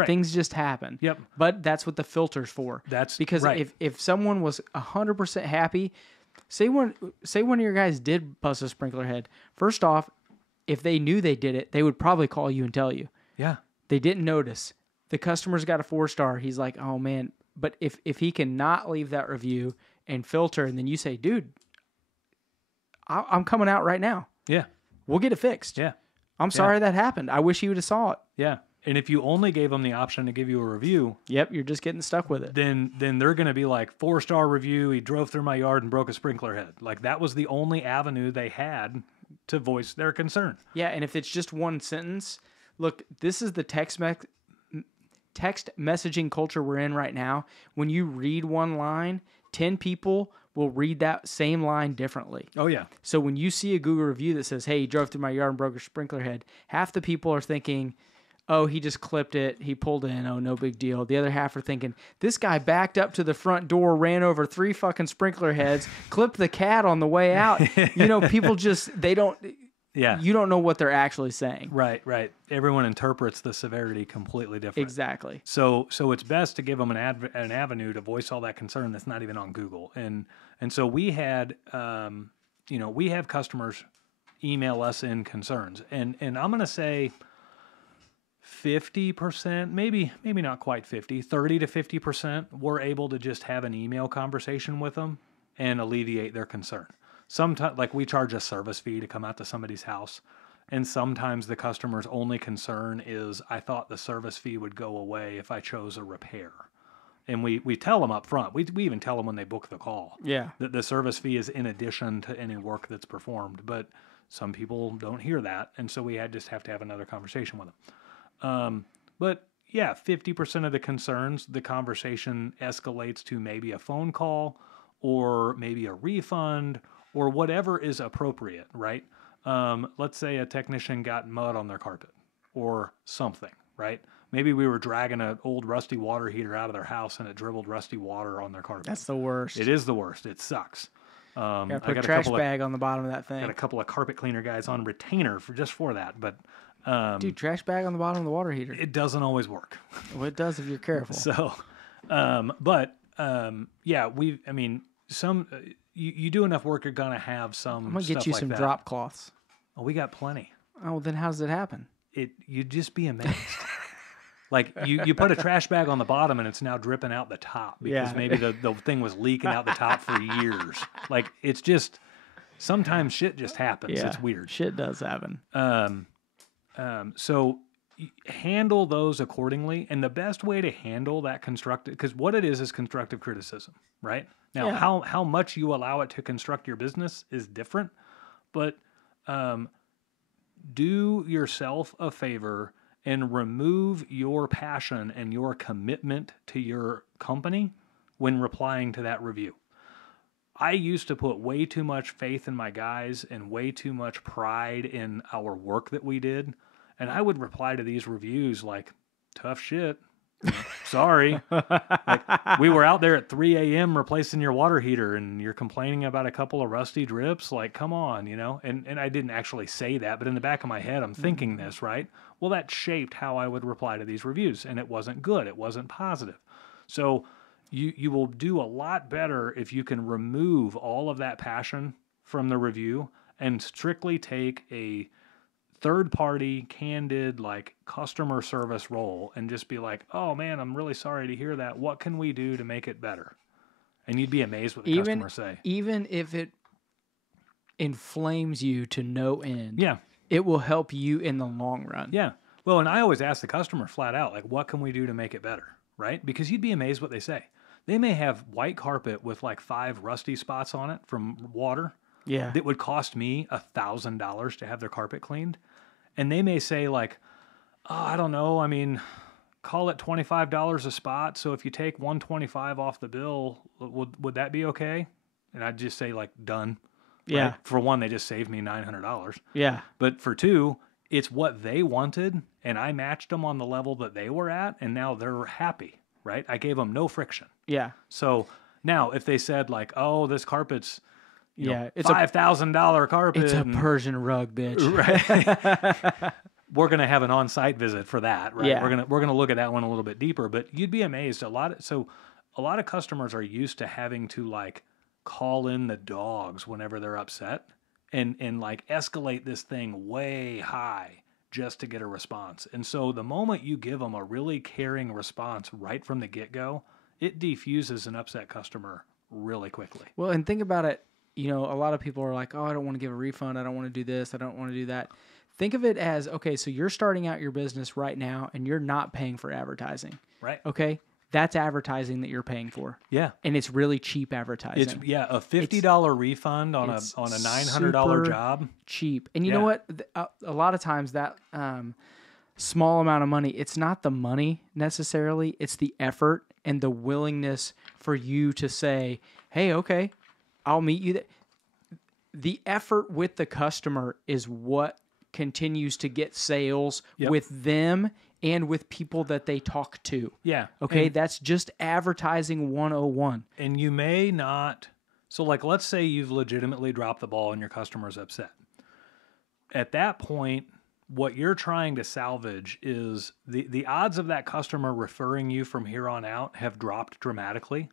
Things just happen. Yep. But that's what the filter's for. That's because right. if someone was 100% happy, say one of your guys did bust a sprinkler head. First off, if they knew they did it, they would probably call you and tell you. Yeah. They didn't notice. The customer's got a 4-star. He's like, oh man. But if he cannot leave that review and filter, and then you say, dude, I'm coming out right now. Yeah. We'll get it fixed. Yeah. I'm sorry that happened. I wish you would have saw it. Yeah. And if you only gave them the option to give you a review, yep, you're just getting stuck with it. Then they're going to be like 4-star review. He drove through my yard and broke a sprinkler head. Like that was the only avenue they had to voice their concern. Yeah. And if it's just one sentence, look, this is the text messaging culture we're in right now. When you read one line, 10 people will read that same line differently. Oh, yeah. So when you see a Google review that says, hey, he drove through my yard and broke a sprinkler head, half the people are thinking, oh, he just clipped it. He pulled in. Oh, no big deal. The other half are thinking, this guy backed up to the front door, ran over 3 fucking sprinkler heads, clipped the cat on the way out. You know, people just, they don't... Yeah. You don't know what they're actually saying. Right. Everyone interprets the severity completely different. Exactly. So it's best to give them an avenue to voice all that concern that's not even on Google. And so we had, we have customers email us in concerns. And I'm going to say 50%, maybe not quite 50, 30 to 50% we're able to just have an email conversation with them and alleviate their concern. Sometimes, like we charge a service fee to come out to somebody's house, and sometimes the customer's only concern is, I thought the service fee would go away if I chose a repair. And we tell them up front. We even tell them when they book the call. Yeah. That the service fee is in addition to any work that's performed. But some people don't hear that, and so we just have to have another conversation with them. But yeah, 50% of the concerns, the conversation escalates to maybe a phone call or maybe a refund or whatever is appropriate, right? Let's say a technician got mud on their carpet. or something, right? Maybe we were dragging an old rusty water heater out of their house and it dribbled rusty water on their carpet. That's the worst. It is the worst. It sucks. Gotta I put a got trash bag on the bottom of that got a thing. couple of carpet cleaner guys on retainer for that, but Dude, trash bag on the bottom of the water heater. it doesn't always work. Well, it does if you're careful. So, yeah, you do enough work, you're gonna have some. I'm gonna get you stuff some like that. drop cloths. Oh, we got plenty. Oh, then how does it happen? You'd just be amazed. Like you put a trash bag on the bottom and it's now dripping out the top because Yeah. maybe the thing was leaking out the top for years. Like it's just sometimes shit just happens. Yeah, It's weird. shit does happen. So handle those accordingly. And the best way to handle that constructive, because what it is constructive criticism, right? Now, Yeah. how much you allow it to construct your business is different, but do yourself a favor and remove your passion and your commitment to your company when replying to that review. I used to put way too much faith in my guys and way too much pride in our work that we did. And I would reply to these reviews like, tough shit. Sorry. Like, we were out there at 3 a.m. replacing your water heater and you're complaining about a couple of rusty drips. Like, come on, And I didn't actually say that, but in the back of my head, I'm thinking this, right? Well, that shaped how I would reply to these reviews. And it wasn't good. It wasn't positive. So you will do a lot better if you can remove all of that passion from the review and strictly take a third-party, candid, like customer service role and just be like, oh man, I'm really sorry to hear that. What can we do to make it better? And you'd be amazed what the customers say. Even if it inflames you to no end, Yeah. it will help you in the long run. Yeah. Well, and I always ask the customer flat out, like, what can we do to make it better? Right? Because you'd be amazed what they say. They may have white carpet with like 5 rusty spots on it from water. Yeah. That would cost me $1,000 to have their carpet cleaned. And they may say like, oh, I don't know. I mean, call it $25 a spot. So if you take $125 off the bill, would that be okay? And I'd just say like, done. Yeah. Right? For one, they just saved me $900. Yeah. But for two, it's what they wanted. And I matched them on the level that they were at. And now they're happy, right? I gave them no friction. Yeah. So now if they said like, oh, this carpet's, it's $5,000 carpet. It's a Persian rug, bitch. Right. We're gonna have an on-site visit for that, right? Yeah. We're gonna look at that one a little bit deeper. But you'd be amazed. A lot of customers are used to having to like call in the dogs whenever they're upset and like escalate this thing way high just to get a response. And so the moment you give them a really caring response right from the get-go, it defuses an upset customer really quickly. Well, and think about it. A lot of people are like, oh, I don't want to give a refund. I don't want to do this. I don't want to do that. Think of it as, okay, so you're starting out your business right now and you're not paying for advertising. Right. Okay. That's advertising that you're paying for. Yeah. And it's really cheap advertising. It's a $50 refund on a $900 job. Cheap. And you know what? A lot of times that small amount of money, it's not the money necessarily. It's the effort and the willingness for you to say, hey, okay, I'll meet you there. The effort with the customer is what continues to get sales with them and with people that they talk to. Yeah. Okay, that's just advertising 101. And you may not. So, like, let's say you've legitimately dropped the ball and your customer's upset. At that point, what you're trying to salvage is the odds of that customer referring you from here on out have dropped dramatically.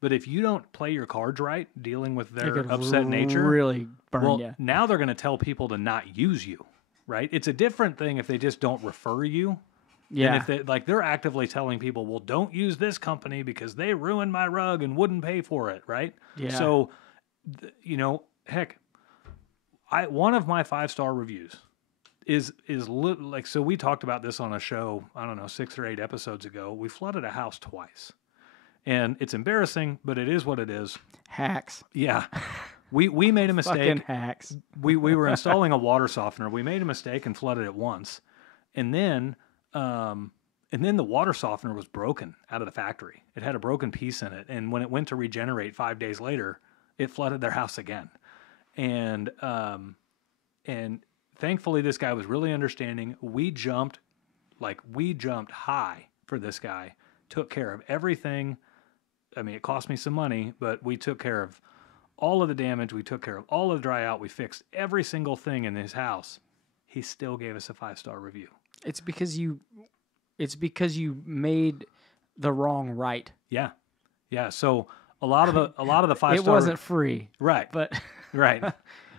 But if you don't play your cards right, dealing with their upset nature, really burn you. Now they're going to tell people to not use you, right? It's a different thing if they just don't refer you. Yeah. And if they're actively telling people, well, don't use this company because they ruined my rug and wouldn't pay for it, right? Yeah. So, heck, one of my 5-star reviews is like, so we talked about this on a show, I don't know, 6 or 8 episodes ago. We flooded a house twice. And it's embarrassing, but it is what it is. Hacks. Yeah. We made a mistake. Fucking hacks. We were installing a water softener. We made a mistake and flooded it once. And then the water softener was broken out of the factory. It had a broken piece in it. And when it went to regenerate 5 days later, it flooded their house again. And thankfully, this guy was really understanding. We jumped high for this guy, took care of everything. I mean, it cost me some money, but we took care of all of the damage. We took care of all of the dry out. We fixed every single thing in his house. He still gave us a 5-star review. It's because you made the wrong right. Yeah. Yeah. So a lot of the 5-star. It wasn't free. Right. But right.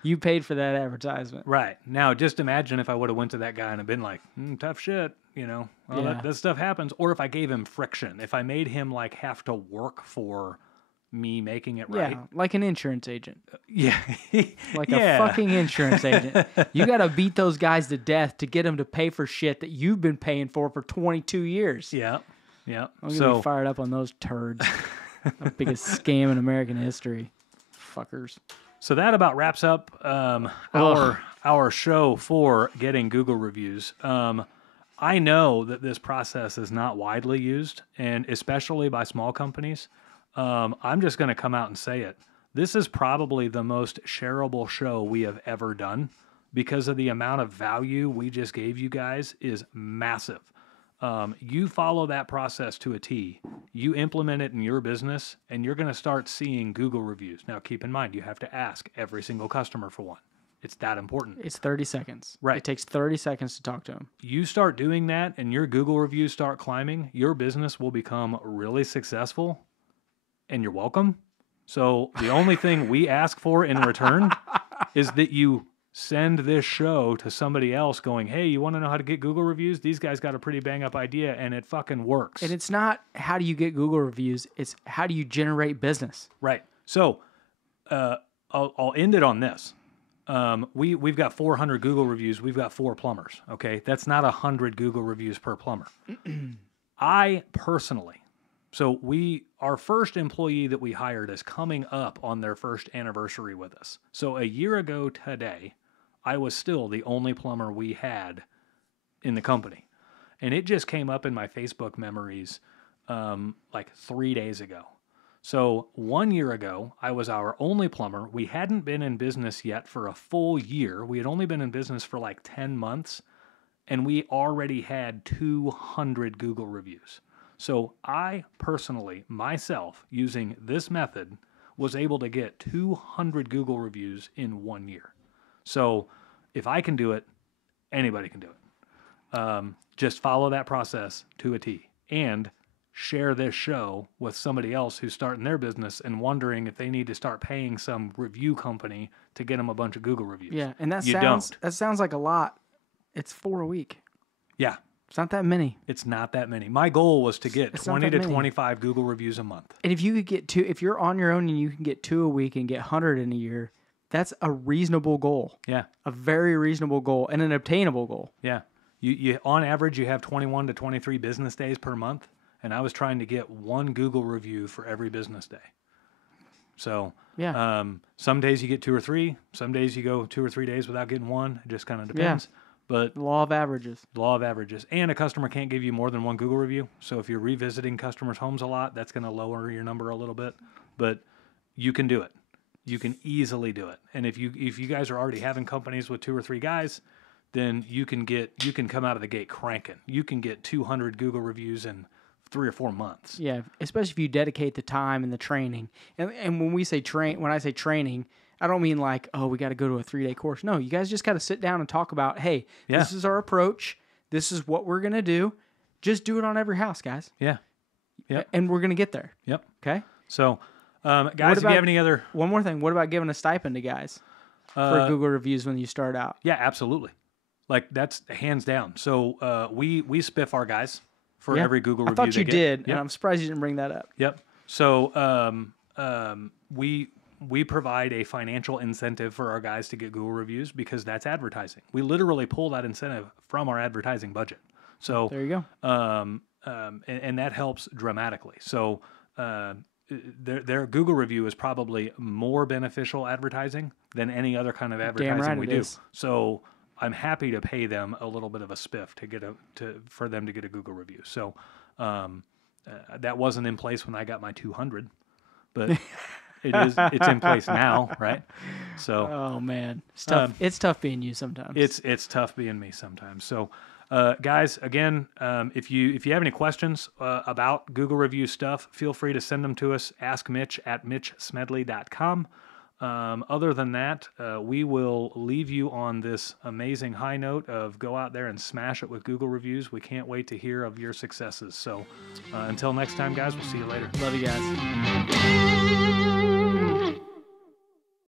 you paid for that advertisement. Right. Now, just imagine if I would have went to that guy and have been like, tough shit, well, that stuff happens. Or if I gave him friction, if I made him like have to work for me making it right. Yeah, like an insurance agent. Yeah. Like a fucking insurance agent. You got to beat those guys to death to get them to pay for shit that you've been paying for 22 years. Yeah. Yeah. I'm going to be fired up on those turds. The biggest scam in American history. Fuckers. So that about wraps up our show for getting Google reviews. I know that this process is not widely used, and especially by small companies. I'm just going to come out and say it. This is probably the most shareable show we have ever done because of the amount of value we just gave you guys is massive. You follow that process to a T, you implement it in your business, and you're going to start seeing Google reviews. Now, keep in mind, you have to ask every single customer for one. It's that important. It's 30 seconds. Right. It takes 30 seconds to talk to them. You start doing that and your Google reviews start climbing, your business will become really successful, and you're welcome. So the only thing we ask for in return is that you send this show to somebody else going, hey, you want to know how to get Google reviews? These guys got a pretty bang up idea and it fucking works. And it's not how do you get Google reviews, it's how do you generate business. Right. So I'll end it on this. We've got 400 Google reviews. We've got 4 plumbers. Okay. That's not 100 Google reviews per plumber. I personally, so our first employee that we hired is coming up on their first anniversary with us. So a year ago today, I was still the only plumber we had in the company. And it just came up in my Facebook memories like 3 days ago. So 1 year ago, I was our only plumber. We hadn't been in business yet for a full year. We had only been in business for like 10 months, and we already had 200 Google reviews. So I personally, myself, using this method, was able to get 200 Google reviews in 1 year. So if I can do it, anybody can do it. Just follow that process to a T. And share this show with somebody else who's starting their business and wondering if they need to start paying some review company to get them a bunch of Google reviews. Yeah, and that sounds like a lot. It's 4 a week. Yeah. It's not that many. It's not that many. My goal was to get 20 to 25 Google reviews a month. And if you could get 2, if you're on your own and you can get 2 a week and get 100 in a year, that's a reasonable goal. Yeah. A very reasonable goal and an obtainable goal. Yeah. You on average, you have 21 to 23 business days per month. And I was trying to get 1 Google review for every business day. So yeah. Some days you get 2 or 3. Some days you go 2 or 3 days without getting 1. It just kind of depends. Yeah. But law of averages. Law of averages. And a customer can't give you more than 1 Google review. So if you're revisiting customers' homes a lot, that's going to lower your number a little bit. But you can do it. You can easily do it. And if you guys are already having companies with 2 or 3 guys, then you can come out of the gate cranking. You can get 200 Google reviews in 3 or 4 months. Yeah, especially if you dedicate the time and the training. And when I say training, I don't mean like, oh, we got to go to a 3-day course. No, you guys just got to sit down and talk about, hey, This is our approach. This is what we're going to do. Just do it on every house, guys. Yeah. Yep. And we're going to get there. Yep. Okay? So, guys, if you have any other... One more thing. What about giving a stipend to guys for Google reviews when you start out? Yeah, absolutely. Like, that's hands down. So, we spiff our guys for every Google review. I thought you did, Yep. and I'm surprised you didn't bring that up. Yep. So we provide a financial incentive for our guys to get Google reviews because that's advertising. We literally pull that incentive from our advertising budget. So there you go. And that helps dramatically. So their Google review is probably more beneficial advertising than any other kind of advertising we do. So I'm happy to pay them a little bit of a spiff for them to get a Google review. So that wasn't in place when I got my 200, but It's in place now, right? So Oh man, it's tough. It's tough being you sometimes. it's tough being me sometimes. So, guys, again, if you have any questions about Google review stuff, feel free to send them to us. Ask Mitch at mitchsmedley.com. Other than that, we will leave you on this amazing high note of go out there and smash it with Google reviews. We can't wait to hear of your successes. So until next time, guys, we'll see you later. Love you guys.